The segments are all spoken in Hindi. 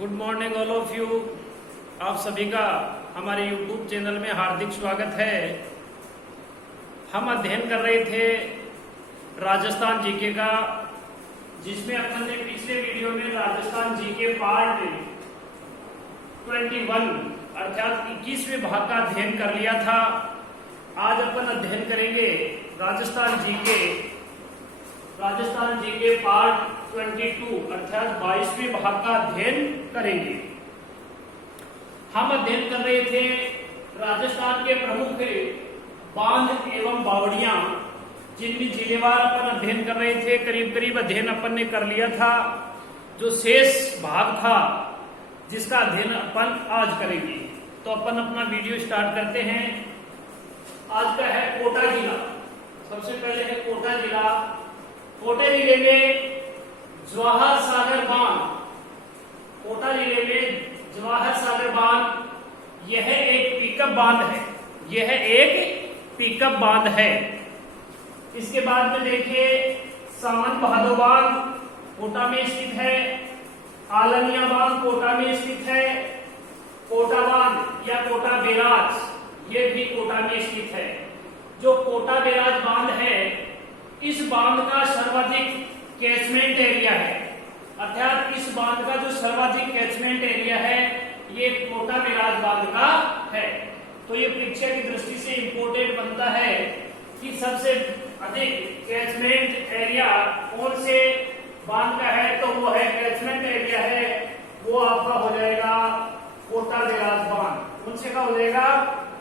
Good morning all of you. आप सभी का हमारे यूट्यूब चैनल में हार्दिक स्वागत है। हम अध्ययन कर रहे थे राजस्थान जीके का, जिसमें अपन ने पिछले वीडियो में राजस्थान जीके पार्ट 21 अर्थात 21वें भाग का अध्ययन कर लिया था। आज अपन अध्ययन करेंगे राजस्थान जीके पार्ट 22 अर्थात 22वें भाग का अध्ययन करेंगे। हम अध्ययन कर रहे थे राजस्थान के प्रमुख बांध एवं बावड़ियां, जिनमें जिलेवार अपन अध्ययन कर रहे थे। करीब करीब अध्ययन अपन ने कर लिया था। जो शेष भाग था जिसका अध्ययन अपन आज करेंगे, तो अपन अपना वीडियो स्टार्ट करते हैं। आज का है कोटा जिला। सबसे पहले है कोटा जिला। कोटा जिले में जवाहर सागर बांध, कोटा जिले में जवाहर सागर बांध यह एक पिकअप बांध है। यह एक पिकअप बांध है। इसके बाद में देखिए सामंत बहादुर बांध कोटा में स्थित है। आलमिया बांध कोटा में स्थित है। कोटा बांध या कोटा बैराज यह भी कोटा में स्थित है। जो कोटा बैराज बांध है, इस बांध का सर्वाधिक कैचमेंट एरिया है, अर्थात इस बांध का जो सर्वाधिक कैचमेंट एरिया है ये कोटा बैराज बांध का है। तो ये परीक्षा की दृष्टि से इंपोर्टेंट बनता है कि सबसे अधिक कैचमेंट एरिया कौन से बांध का है, तो वो है कैचमेंट एरिया है वो आपका हो जाएगा कोटा बैराज बांध। कौन से का हो जाएगा?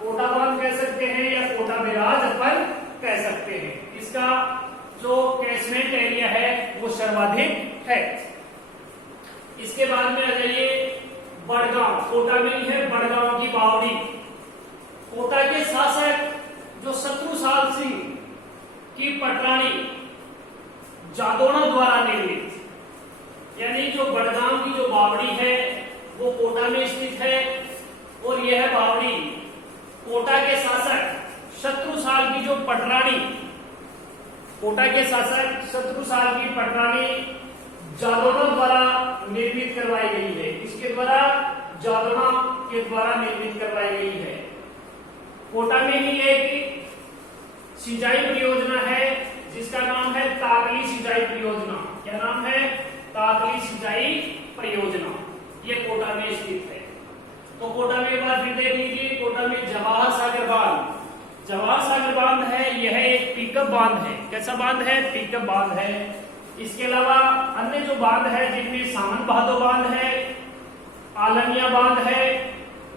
कोटा बांध कह सकते हैं या कोटा बैराज अपन कह सकते हैं। इसका जो कैचमेंट एरिया है वो सर्वाधिक है। इसके बाद में आ जाइए बड़गांव। कोटा में ही है बड़गांव की बावड़ी। कोटा के शासक जो शत्रुसाल सिंह की पटरानी जादोना द्वारा निर्मित, यानी जो बड़गांव की जो बावड़ी है वो कोटा में स्थित है। और यह बावड़ी कोटा के शासक शत्रुसाल की जो पटरानी, कोटा के शासक शत्रुसाल की पटरानी जादोना द्वारा निर्मित करवाई गई है। इसके द्वारा जादोना के द्वारा निर्मित करवाई गई है। कोटा में ही एक सिंचाई परियोजना है जिसका नाम है ताकली सिंचाई परियोजना। क्या नाम है? ताकली सिंचाई परियोजना। ये कोटा में स्थित है। तो कोटा में एक बार फिर देख लीजिए, कोटा में जवाहर सागर बांध। जवाहर सागर बांध है, यह एक पिकअप बांध है। कैसा बांध है? पिकअप बांध है। इसके अलावा अन्य जो बांध है जिनमें सामंत बहादुर बांध है, आलमिया बांध है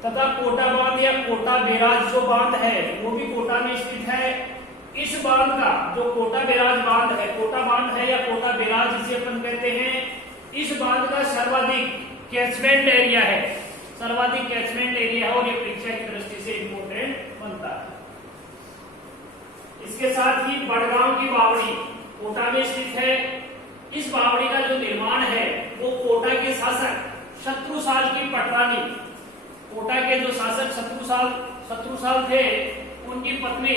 तथा कोटा बांध या कोटा बैराज जो बांध है वो भी कोटा में स्थित है। इस बांध का जो कोटा बैराज बांध है, कोटा बांध है या कोटा बैराज जिसे अपन कहते हैं, इस बांध का सर्वाधिक कैचमेंट एरिया है। सर्वाधिक कैचमेंट एरिया है और ये परीक्षा की दृष्टि से इंपोर्टेंट बनता है। इसके साथ ही बड़गांव की बावड़ी कोटा में स्थित है। इस बावड़ी का जो निर्माण है वो कोटा के शासक शत्रुसाल की पटरानी, कोटा के जो शासक शत्रुसाल थे, उनकी पत्नी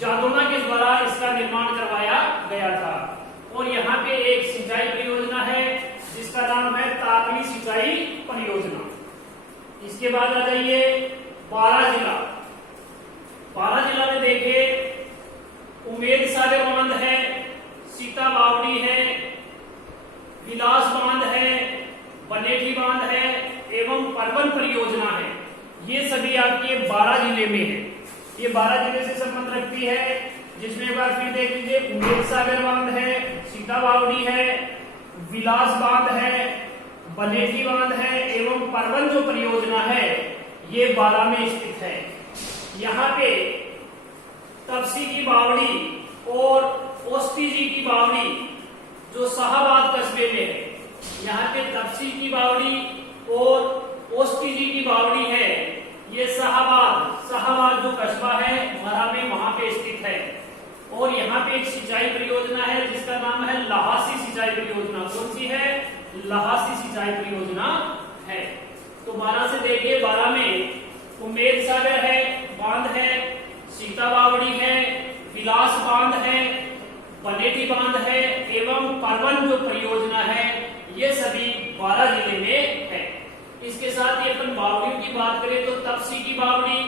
जादोना के द्वारा इसका निर्माण करवाया गया था। और यहाँ पे एक सिंचाई परियोजना है जिसका नाम है ताकली सिंचाई परियोजना। इसके बाद आ जाइए बारां जिला। बारां जिला में देखिए उमेद सागर बांध है, सीता बावड़ी है, विलास बांध है, बनेठी बांध है एवं परवन परियोजना है। ये सभी आपके बारां जिले में है। ये बारां जिले से संबंध रखती है, जिसमें एक बार फिर देख लीजिए उमेद सागर बांध है, सीता बावड़ी है, विलास बांध है, बनेठी बांध है एवं परवन जो परियोजना है ये बारां में स्थित है। यहाँ पे तपसी की बावड़ी और ओस्तीजी की बावड़ी जो शाहबाद कस्बे में है, यहाँ पे तपसी की बावड़ी और ओस्तीजी की बावड़ी है, ये शाहबाद जो कस्बा है बारां में, वहां पे स्थित है। और यहाँ पे एक सिंचाई परियोजना है जिसका नाम है लहासी सिंचाई परियोजना। कौन सी है? लहासी सिंचाई परियोजना है। तो बारां से देखिए, बारां में उमेद सागर है, बांध है, सीता बावड़ी है, विलास बांध है, बनेठी बांध है एवं परवन जो परियोजना है, ये सभी बारां जिले में है। इसके साथ ही अपन बावड़ियों की बात करें तो तपसी की बावड़ी,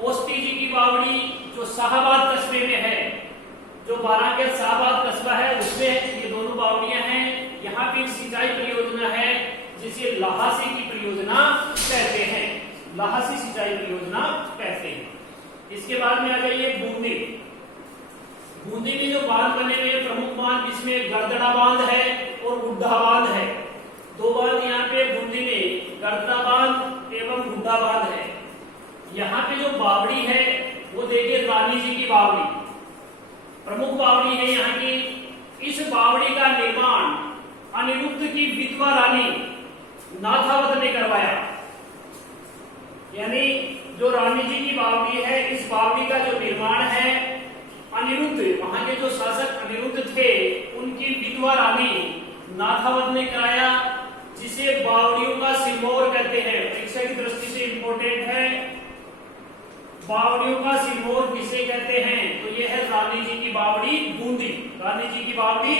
ओस्ती जी की बावड़ी जो शाहबाद कस्बे में है, जो 12 के शाहबाद कस्बा है उसमें ये दोनों बावड़ियां हैं। यहाँ पे सिंचाई परियोजना है जिसे लहासी की परियोजना कहते हैं, लहासी सिंचाई परियोजना कहते हैं। इसके बाद में आ जाइए बूंदी। बूंदी में जो बांध बने हुए हैं प्रमुख बांध, इसमें गर्दड़ा बांध है और गुड्डा बांध है। दो बांध यहाँ पे बूंदी में, गर्दड़ा बांध एवं गुड्डा बांध है। यहाँ पे जो बावड़ी है वो देखिए रानी जी की बावड़ी, प्रमुख बावड़ी है यहाँ की। इस बावड़ी का निर्माण अनिरुद्ध की विधवा रानी नाथावत ने करवाया। यानी जो रानी जी की बावड़ी है, इस बावड़ी का जो निर्माण है अनिरुद्ध, वहां के जो शासक अनिरुद्ध थे उनकी विधवा रानी नाथावत ने कराया, जिसे बावड़ियों का सिरमौर कहते हैं। परीक्षा की दृष्टि से इंपॉर्टेंट है, बावड़ियों का सिरमौर किसे कहते हैं? तो यह है रानी जी की बावड़ी बूंदी। रानी जी की बावड़ी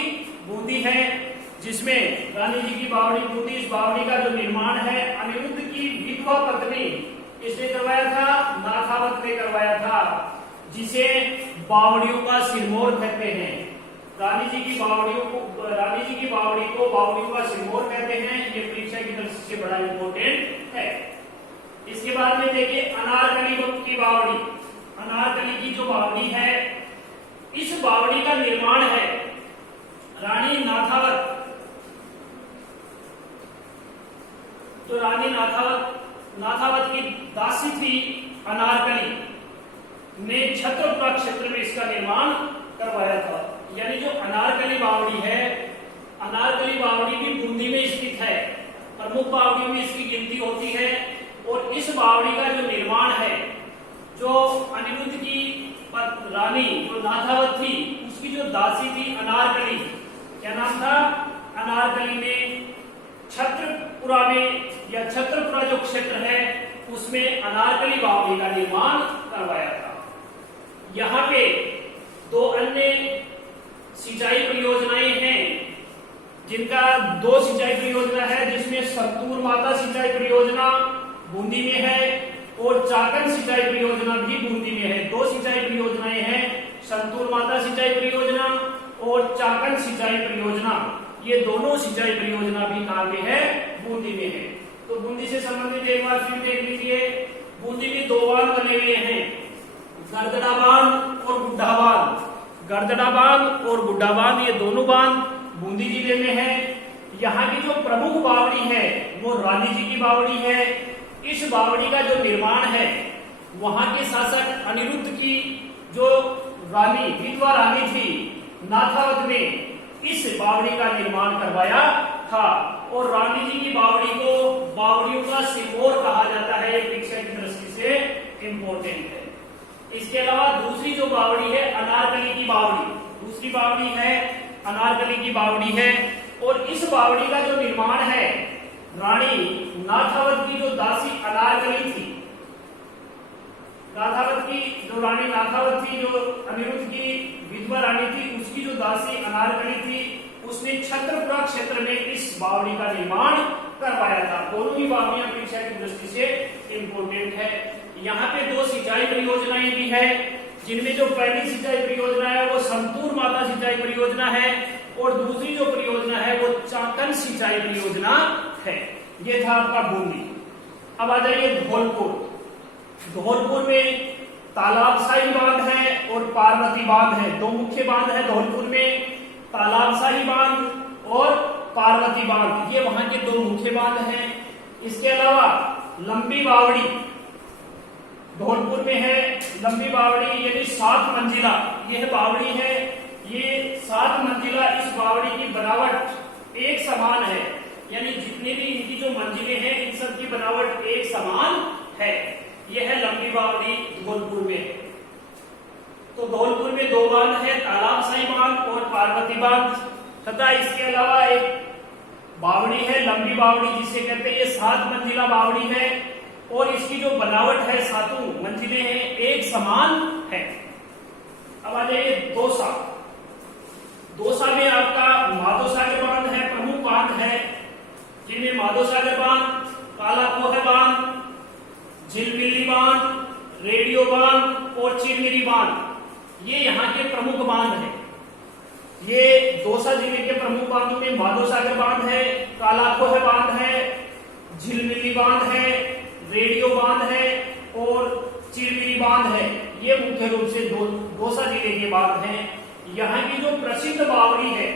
बूंदी है, जिसमें रानी जी की बावड़ी बूंदी, इस बावड़ी का जो निर्माण है अनिरुद्ध की विधवा पत्नी किसने करवाया था? नाथावत ने करवाया था, जिसे बावड़ियों का सिरमौर कहते हैं। रानी जी की बावड़ियों को, रानी जी की बावड़ी को बावड़ियों का सिरमौर कहते हैं। ये परीक्षा की दृष्टि से बड़ा इंपॉर्टेंट है। इसके बाद में देखिए अनारकली की बावड़ी। अनारकली की जो बावड़ी है, इस बावड़ी का निर्माण है रानी नाथावत। जो रानी नाथावत की दासी थी अनारकली ने छत्रपुरा क्षेत्र में इसका निर्माण करवाया था। यानी जो अनारकली बावड़ी है, अनारकली बावड़ी भी बूंदी में स्थित है, प्रमुख बावड़ियों में इसकी गिनती होती है। और इस बावड़ी का जो निर्माण है, जो अनिरुद्ध की रानी जो नाथावत थी उसकी जो दासी थी अनारकली, क्या नाम था? अनारकली ने छत्रपुरा में, या छत्रपुरा जो क्षेत्र है उसमें अनारकली बावड़ी का निर्माण करवाया था। यहाँ पे दो अन्य सिंचाई परियोजनाएं हैं, जिनका दो सिंचाई परियोजना है, जिसमें संतूर माता सिंचाई परियोजना बूंदी में है और चाकन सिंचाई परियोजना भी बूंदी में है। दो सिंचाई परियोजनाएं हैं, संतूर माता सिंचाई परियोजना और चाकन सिंचाई परियोजना। ये दोनों सिंचाई परियोजना भी कहां पे है? बूंदी में है। तो बूंदी से संबंधित एक बार फिर देख लीजिए, बूंदी में दो बांध बने हुए हैं, गर्दड़ा बांध और गुड्डा बांध। गर्दड़ा बांध और गुड्डा बांध ये दोनों बांध बूंदी जिले में है। यहाँ की जो प्रमुख बावड़ी है वो रानी जी की बावड़ी है। इस बावड़ी का जो निर्माण है, वहां के शासक अनिरुद्ध की जो रानी, विधवा रानी थी नाथावत ने इस बावड़ी का निर्माण करवाया था। और रानी जी की बावड़ी को बावड़ियों का सिरमौर कहा जाता है। ये परीक्षा की दृष्टि से इंपॉर्टेंट है। इसके अलावा दूसरी जो बावड़ी है अनारकली की बावड़ी, दूसरी बावड़ी है अनारकली की बावड़ी है। और इस बावड़ी का जो निर्माण है रानी नाथावत की जो दासी अनारकली थी, नाथावत की जो रानी नाथावत थी, जो अनिरुद्ध की विधवा रानी थी, उसकी जो दासी अनारकली थी, उसने छत्रपुरा क्षेत्र में इस बावड़ी का निर्माण करवाया था। दोनों ही बावड़ियां परीक्षा की दृष्टि से इंपोर्टेंट है। यहाँ पे दो सिंचाई परियोजनाएं भी है, जिनमें जो पहली सिंचाई परियोजना है वो संतूर माता सिंचाई परियोजना है और दूसरी जो परियोजना है वो चाकन सिंचाई परियोजना है। ये था आपका बूंदी। अब आ जाइए धौलपुर। धौलपुर में तालाबशाही बांध है और पार्वती बांध है। दो मुख्य बांध है धौलपुर में, तालाबशाही बांध और पार्वती बांध। ये वहां के दो मुख्य बांध हैं। इसके अलावा लंबी बावड़ी धौलपुर में है। लंबी बावड़ी यानी 7 मंजिला यह बावड़ी है। ये 7 मंजिला, इस बावड़ी की बनावट एक समान है, यानी जितने भी इनकी जो मंजिलें हैं इन सब की बनावट एक समान है। यह है लंबी बावड़ी धौलपुर में। तो धौलपुर में दो बांध है, तालाबशाही बांध और पार्वती बांध। तथा इसके अलावा एक बावड़ी है लंबी बावड़ी, जिसे कहते हैं ये 7 मंजिला बावड़ी है और इसकी जो बनावट है 7 मंजिलें हैं एक समान है। अब आ जाइए दौसा। दौसा में आपका माधोसागर बांध है, प्रमुख बांध है, जिनमें माधोसागर बांध, काला कोहे बांध, झिलमिली बांध, रेडियो बांध और चिरमिरी बांध, ये यहाँ के प्रमुख बांध हैं। ये दौसा जिले के प्रमुख बांधों में माधोसागर बांध है, काला कोहे बांध है, झिलमिली बांध है, रेडियो बांध है और चिरमिरी बांध है। ये मुख्य रूप से दौसा जिले के बांध हैं। यहाँ की जो प्रसिद्ध बावड़ी है,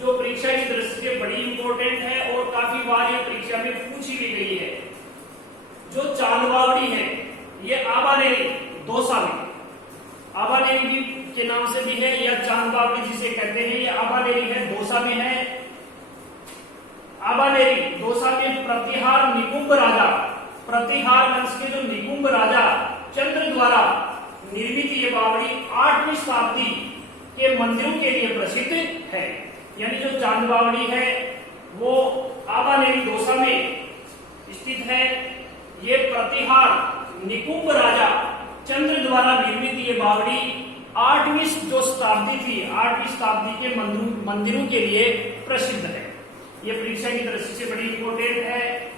जो परीक्षा की दृष्टि से बड़ी इंपॉर्टेंट है और काफी बार ये परीक्षा में पूछी भी गई है, जो चांद बावड़ी है, ये आबानेरी दौसा में, आबानेरी भी के नाम से भी है या चांद बावड़ी जिसे कहते हैं, ये आबानेरी है, दौसा में है। आबानेरी दौसा में प्रतिहार निकुंभ राजा, प्रतिहार वंश के जो निकुंभ राजा चंद्र द्वारा निर्मित ये बावड़ी 8वीं शताब्दी के मंदिरों के लिए प्रसिद्ध है। यानी जो चांद बावड़ी है वो आबानेरी दौसा में स्थित है। ये प्रतिहार निकुंभ राजा चंद्र द्वारा निर्मित ये बावड़ी 8वीं जो शताब्दी थी, 8वीं शताब्दी के मंदिरों के लिए प्रसिद्ध है। ये परीक्षा की दृष्टि से बड़ी इंपॉर्टेंट है।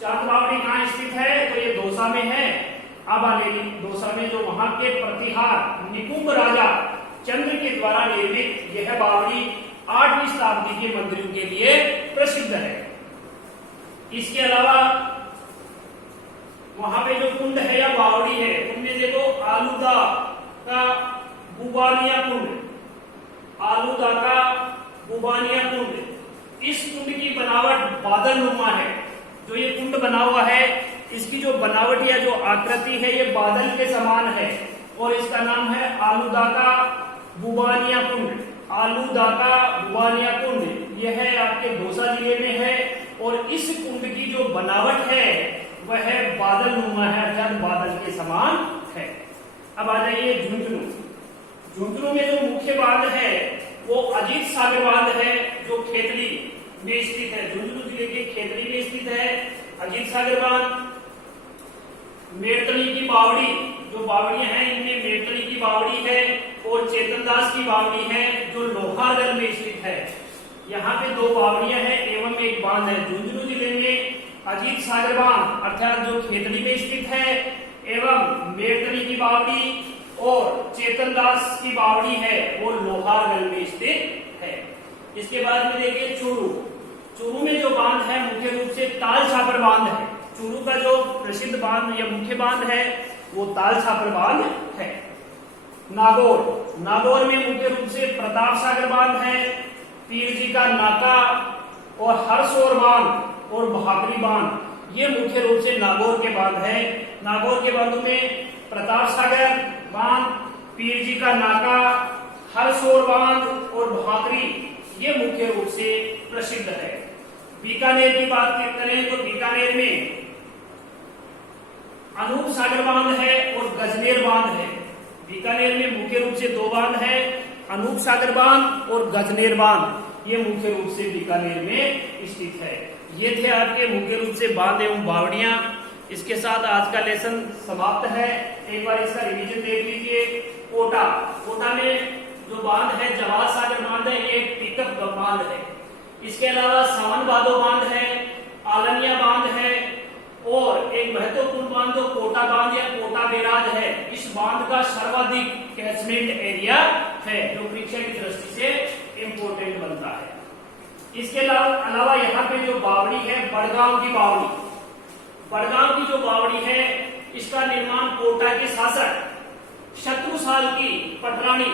चांद बावड़ी कहाँ स्थित है? तो ये दौसा में है, आबानेरी दौसा में, जो वहां के प्रतिहार निकुंभ राजा चंद्र के द्वारा निर्मित यह बावड़ी 8वीं शताब्दी के मंदिरों के लिए प्रसिद्ध है। इसके अलावा वहां पे जो कुंड है या बावड़ी है, उनमें देखो आलूदा का बुबानिया कुंड, आलूदा का बुबानिया कुंड। इस कुंड की बनावट बादल नुमा है। जो ये कुंड बना हुआ है, इसकी जो बनावट या जो आकृति है ये बादल के समान है और इसका नाम है आलूदा का बुबानिया कुंड। आलूदा का बुबानिया कुंड यह है आपके दौसा जिले में है और इस कुंड की जो बनावट है वह बादल नुमा है, अर्थात बादल के समान है। अब आ जाइए झुंझुनू। झुंझुनू में जो मुख्य बांध है वो अजीत सागर बांध है, जो खेतड़ी में स्थित है। झुंझुनू जिले के खेतड़ी में स्थित है अजीत सागर बांध। मेड़तली की बावड़ी, जो बावड़ियां हैं इनमें मेड़तली की बावड़ी है और चेतनदास की बावड़ी है, जो लोहारगढ़ में स्थित है। यहाँ पे 2 बावड़ियां हैं एवं एक बांध है। झुंझुनू जिले में अजीत सागर बांध अर्थात जो खेतड़ी में स्थित है एवं मेड़तली की बावड़ी और चेतनदास की बावड़ी है वो लोहारगढ़ में स्थित है। इसके बाद में देखिए चूरू। चूरू में जो बांध है मुख्य रूप से ताल छापर बांध है। चूरू का जो प्रसिद्ध बांध या मुख्य बांध है वो ताल छापर बांध है। नागौर, नागौर में मुख्य रूप से प्रताप सागर बांध है, पीर जी का नाका और हरसौर बांध और भाकरी बांध, ये मुख्य रूप से नागौर के बांध है। नागौर के बांधों में प्रताप सागर बांध, पीर जी का नाका, हरसौर बांध और भाकरी, ये मुख्य रूप से प्रसिद्ध है। बीकानेर की बात करें तो बीकानेर में अनूप सागर बांध है और गजनेर बांध है। बीकानेर में मुख्य रूप से 2 बांध है, अनूप सागर बांध और गजनेर बांध, ये मुख्य रूप से बीकानेर में स्थित है। ये थे आपके मुख्य रूप से बांध एवं बावड़ियां। इसके साथ आज का लेसन समाप्त है। एक बार इसका रिवीजन देख लीजिए। कोटा, कोटा में जो बांध है जवाहर सागर बांध है, ये पिकअप बांध है। इसके अलावा सावन बादो बांध है, आलनिया बांध है और एक महत्वपूर्ण बांध जो कोटा बांध या कोटा बैराज है। इस बांध का सर्वाधिक कैचमेंट एरिया है, जो परीक्षा की दृष्टि से इंपोर्टेंट बनता है। इसके अलावा यहाँ पे जो बावड़ी है बड़गांव की बावड़ी, बड़गांव की जो बावड़ी है इसका निर्माण कोटा के शासक शत्रुसाल की पटरानी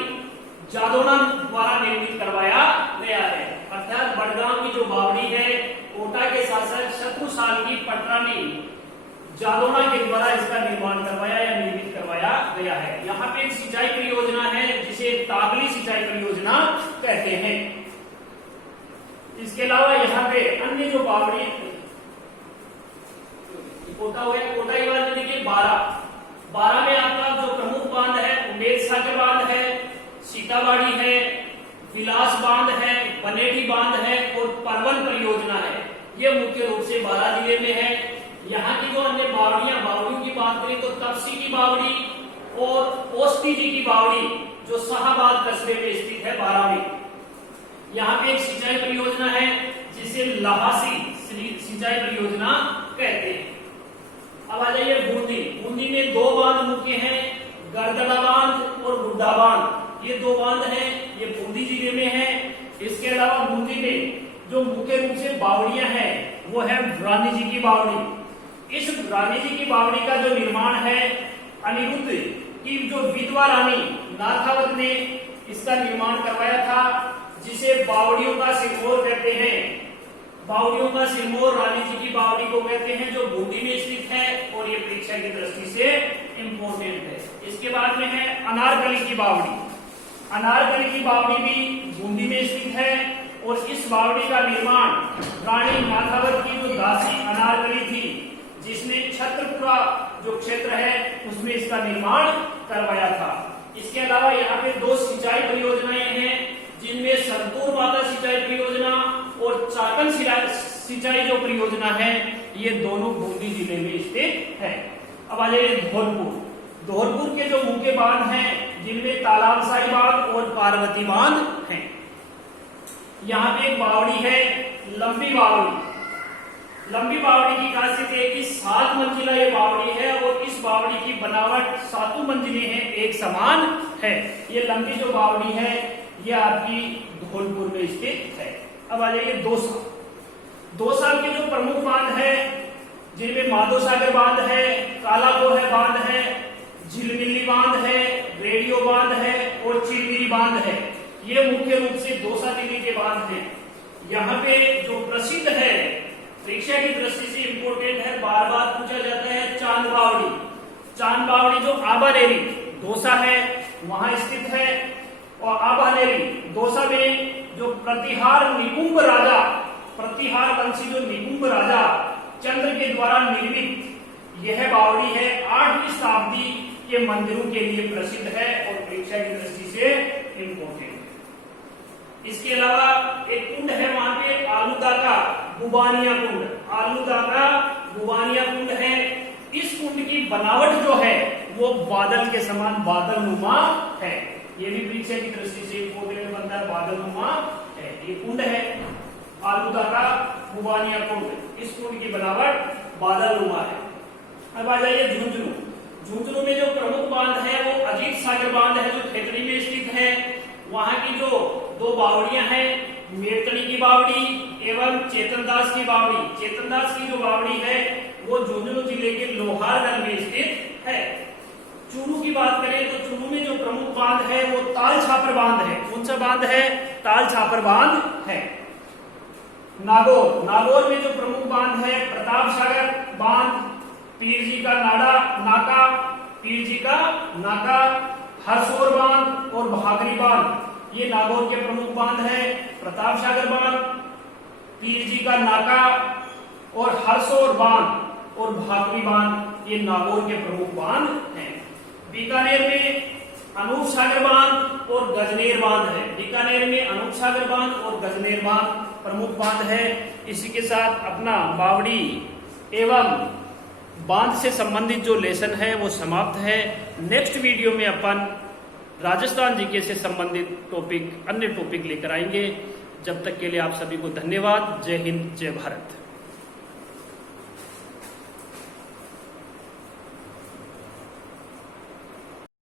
जादोना द्वारा निर्मित करवाया गया है। अर्थात बड़गांव की जो बावड़ी है कोटा के शासक शत्रुसाल की पटरानी जादोना के द्वारा इसका निर्माण करवाया या निर्मित करवाया गया है। यहाँ पे एक सिंचाई परियोजना है जिसे तागली सिंचाई परियोजना कहते हैं। इसके अलावा यहाँ पे अन्य जो बावड़ी कोटा हो गया, कोटा के बाद में देखिए 12 में आपका जो प्रमुख बांध है उमेद सागर बांध है, सीताबाड़ी है, विलास बांध है, बनेठी बांध है और परवन परियोजना है। ये मुख्य रूप से 12 जिले में है। यहाँ की जो अन्य बावड़ियों की बात करें तो तपसी की बावड़ी और ओस्ती जी की बावड़ी जो शाहबाद कस्बे में स्थित है 12 में। यहाँ पे एक सिंचाई परियोजना है जिसे जिसे लहासी सिंचाई परियोजना कहते हैं। अब आ जाइए बूंदी। बूंदी में दो बांध मुख्य हैं, गरदड़ा बांध और गुड्डा बांध। ये दो बांध हैं, ये बूंदी जिले में है। इसके अलावा बूंदी में जो मुख्य रूप से बावड़ियां हैं वो है रानी जी की बावड़ी। इस रानी जी की बावड़ी का जो निर्माण है अनिरुद्ध की जो विधवा रानी नाथावत ने इसका निर्माण करवाया था, जिसे बावड़ियों का सिरमौर कहते हैं। बावड़ियों का सिरमौर रानी जी की बावड़ी को कहते हैं, जो बूंदी में स्थित है और ये परीक्षा की दृष्टि से इंपॉर्टेंट है। इसके बाद में है अनारकली की बावड़ी। अनारकली की बावड़ी भी बूंदी में स्थित है और इस बावड़ी का निर्माण रानी माथावत की जो दासी अनारकली थी, जिसने छत्रपुरा जो क्षेत्र है उसमें इसका निर्माण करवाया था। इसके अलावा यहाँ पे दो सिंचाई परियोजनाएं हैं, जिनमें संतूर माता सिंचाई परियोजना और चाकन सिंचाई जो परियोजना है, ये दोनों बूंदी जिले में स्थित है। अब आ जाइए धौलपुर। धौलपुर के जो मुख्य बांध हैं, जिनमें तालाबशाही बांध और पार्वती बांध हैं। यहाँ पे एक बावड़ी है लंबी बावड़ी। लंबी बावड़ी की खासियत है कि 7 मंजिला ये बावड़ी है और इस बावड़ी की बनावट 7 मंजिलें हैं, एक समान है। ये लंबी जो बावड़ी है ये आपकी धौलपुर में स्थित है। अब आ जाइए दौसा। दौसा के जो प्रमुख बांध है, जिनमें माधो सागर बांध है, काला गोह बांध है, झिलमिली बांध है, रेडियो बांध है और चिलमिली बांध है। ये मुख्य रूप से दौसा जिले के बांध हैं। यहाँ पे जो प्रसिद्ध है, परीक्षा की दृष्टि से इंपोर्टेंट है, बार बार पूछा जाता है, चांद बावड़ी। चांद बावड़ी जो आबानेरी दौसा है वहां स्थित है। और आबानेरी दौसा में जो प्रतिहार निकुंभ राजा, प्रतिहार वंशी जो निकुंभ राजा चंद्र के द्वारा निर्मित यह बावड़ी है। 8वीं शताब्दी के मंदिरों के लिए प्रसिद्ध है और परीक्षा की दृष्टि से इंपोर्टेंट है। इसके अलावा एक कुंड है वहां पे आलूदा का गुबानिया कुंड। आलूदा का गुबानिया कुंड है। इस कुंड की बनावट जो है वो बादल के समान बादल नुमा है। ये भी परीक्षा की दृष्टि से इंपोर्टेंट बनता है, बादल नुमा है। ये कुंड है आलूदा का गुबानिया कुंड। इस कुंड की बनावट बादल नुमा है। अब आ जाइए झुंझुनू। झुंझुनू में जो प्रमुख बांध है वो अजीत सागर बांध है, जो खेतड़ी में स्थित है। वहां की जो दो बावड़ियां हैं, मेड़तड़ी की बावड़ी एवं चेतनदास की बावड़ी। चेतनदास की जो बावड़ी है वो झुंझुनू जिले के लोहारगढ़ में स्थित है। चूरू की बात करें तो चूरू में जो प्रमुख बांध है वो ताल छापर बांध है। कौन सा बांध है? ताल छापर बांध है। नागौर। नागौर में जो प्रमुख बांध है प्रताप सागर बांध, पीर जी का नाका, पीर जी का नाका, हरसोर बांध और भागरी बांध। ये नागौर के प्रमुख बांध है। प्रताप सागर बांध, पीर जी का नाका और हरसोर बांध और भागरी बांध, ये नागौर के प्रमुख बांध हैं। बीकानेर में अनूप सागर बांध और गजनेर बांध है। बीकानेर में अनूप सागर बांध और गजनेर बांध प्रमुख बांध है। इसी के साथ अपना बावड़ी एवं बांध से संबंधित जो लेसन है वो समाप्त है। नेक्स्ट वीडियो में अपन राजस्थान जीके से संबंधित टॉपिक, अन्य टॉपिक लेकर आएंगे। जब तक के लिए आप सभी को धन्यवाद। जय हिंद, जय भारत।